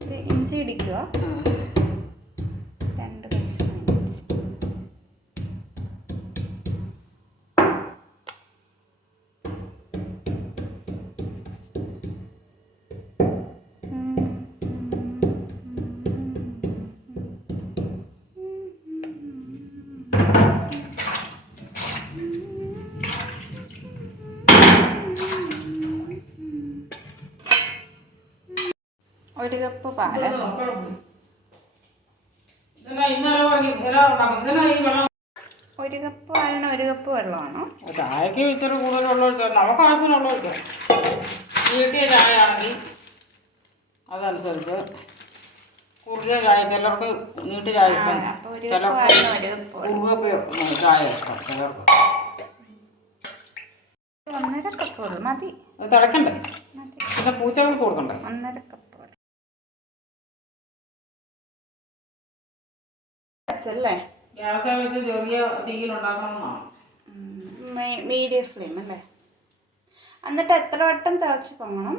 ഇത് ഇഞ്ചി ഇടിക്കുക. 2 കഷ്ണം ഇഞ്ചി. ഒരു കപ്പ് പാല്. 1 കപ്പ് പാലിന് 1 കപ്പ് വെള്ളമാണോ? ചായക്ക് ഇച്ചിരി കൂടുതലുള്ള നമുക്ക് ആവശ്യമുള്ള ഒഴിക്കാം. വീട്ടിയ ചായ ആണെങ്കിൽ അതനുസരിച്ച് കുറുകിയ ചായ, ചിലർക്ക് നീട്ടി ചായ ഇഷ്ടം, ചിലർക്ക് കുറുകപ്പ് ചായ ഇഷ്ടം, ചിലർക്ക് 1.5 കപ്പ് മതി. അത് തിളക്കണ്ടേ? പിന്നെ പൂച്ചകൾക്ക് കൊടുക്കണ്ടേ? 1.5 കപ്പ് അല്ലേ? ഗ്യാസ് വെച്ച് ചെറിയ തീയിലുണ്ടാക്കണമെന്നാണ്. മീഡിയം ഫ്ലെയിം അല്ലേ? എന്നിട്ട് എത്ര വട്ടം തിളച്ച് പൊങ്ങണം?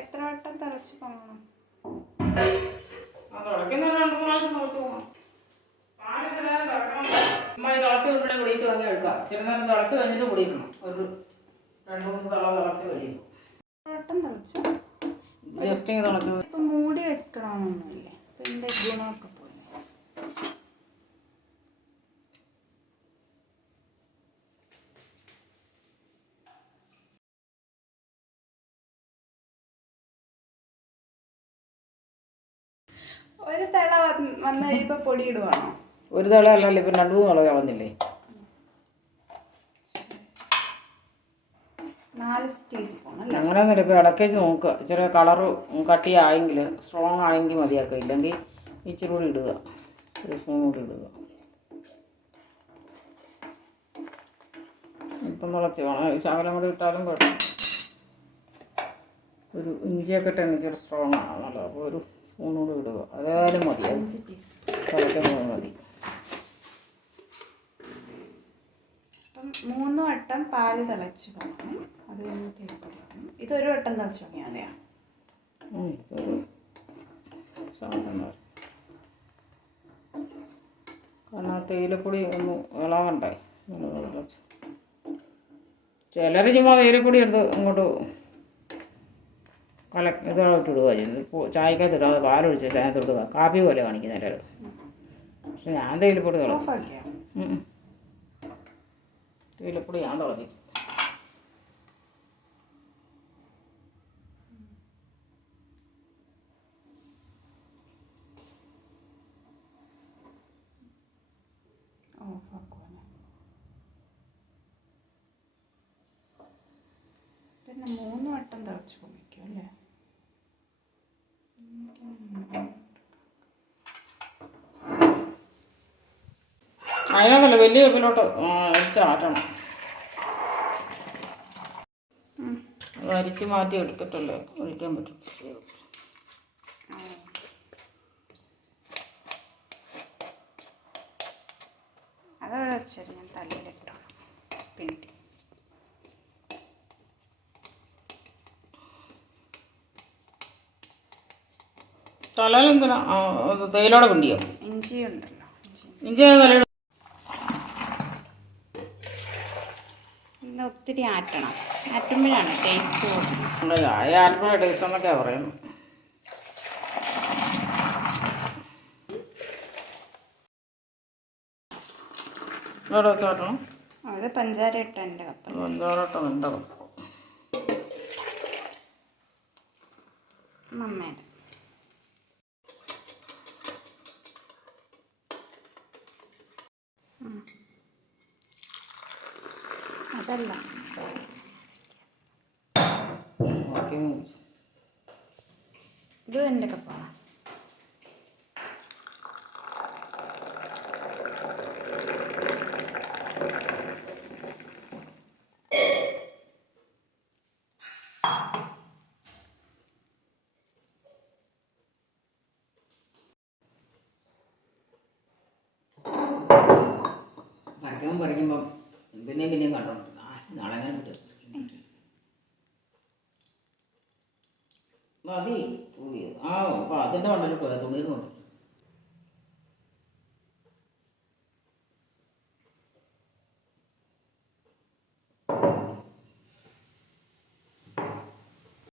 എത്ര വട്ടം തിളച്ച് പൊങ്ങണം? തിളച്ച് കഴിഞ്ഞിട്ട് കുടിക്കണം. ഒരു 2-3 തള തിളച്ച് കഴിയുമ്പോൾ വട്ടം തിളച്ചു. ജസ്റ്റ് തിളച്ച് ഇപ്പം മൂടി വെക്കണമെന്നൊന്നുമില്ലേ? അപ്പം ഇതിൻ്റെ ഗുണമൊക്കെ പോയി. ഒരു തിള വന്നു കഴിയുമ്പോൾ പൊടി ഇടുവാണോ? ഒരു തിള അല്ലല്ലോ, ഇപ്പം 2-3 തിള വന്നില്ലേ? 4 ടീസ്പൂൺ അല്ലേ? അങ്ങനെയൊന്നുമില്ല. ഇപ്പോൾ ഇടയ്ക്ക് വെച്ച് നോക്കുക. ഇച്ചിരി കളറ് കട്ടിയായെങ്കിൽ, സ്ട്രോങ് ആയെങ്കിൽ മതിയാക്കുക. ഇല്ലെങ്കിൽ ഇച്ചിരി കൂടി ഇടുക, 1 സ്പൂൺ കൂടി ഇടുക. ഇപ്പം തിളച്ച് വേണം. ശകലം കൂടി ഇട്ടാലും കുഴപ്പം. ഒരു ഇഞ്ചിയൊക്കെ ഇട്ടെങ്കിൽ ഇച്ചിരി സ്ട്രോങ് ആണല്ലോ, അപ്പോൾ 1 സ്പൂൺ കൂടി ഇടുക. അതേതായാലും മതി, 5 ടീസ്പൂൺ തിളയ്ക്കുന്നത് മതി. അപ്പം 3 വട്ടം പാല് തിളച്ച് പോകണം. അത് കഴിഞ്ഞ് തേക്കണം. ഇതൊരു വട്ടം തിളച്ച് നോക്കിയാൽ മതിയാ? ഇതൊരു സാധനം. കാരണം തേയിലപ്പൊടി ഒന്ന് ഇളകണ്ടേ? തിളച്ച് ചിലർ ചുമ്മാ തേയിലപ്പൊടി എടുത്ത് ഇങ്ങോട്ട് ഇതായിട്ടിടുക ചെയ്യുന്നത്. ചായക്കകത്ത് ഇടാതെ പാലൊഴിച്ച് അതിനകത്ത് ഇടുക. കാപ്പി പോലെ കാണിക്കുന്ന എല്ലാവരും. പക്ഷെ ഞാൻ തേയിലപ്പൊടി തേയിലപ്പൊടി ഞാൻ തിളക്കി. പിന്നെ 3 വട്ടം തിളച്ച് പൊങ്ങിക്കും അല്ലേ? അതിനകത്തല്ല, വലിയ കപ്പിലോട്ട് അരിച്ചാട്ടണം. അത് അരിച്ച് മാറ്റി എടുത്തിട്ടല്ലേ ഒഴിക്കാൻ പറ്റും. അതവിടെ വെച്ചത് ഞാൻ തലയിലിട്ടോ പിണ്ടി. തലയിലെന്തിനാ? തേയിലോടെ പിണ്ടിയോ? ഇഞ്ചി ഉണ്ടല്ലോ, ഇഞ്ചി തലയിൽ ഇന്ന് ഒത്തിരി ആറ്റണം. ആറ്റുമ്പോഴാണ് ടേസ്റ്റ് കൂടുന്നത്. ചായ ആറ്റുമ്പോഴാണ് ടേസ്റ്റ് എന്നൊക്കെയാണ് പറയുന്നത്. ഇവിടെ വെച്ചാട്ടണം. അത് പഞ്ചാര ഇട്ട എൻ്റെ കപ്പ്. പഞ്ചാര ഇട്ട എൻ്റെ കപ്പ്. മമ്മയുടെ അതല്ല, ഇത് എൻ്റെ കപ്പാണ്. പറിക്കുമ്പം പിന്നെയും കണ്ടോണ്ട് നാളെ മതി. ആ അപ്പം അതിൻ്റെ കണ്ടല്ലോ തുണിയിൽ നിന്ന്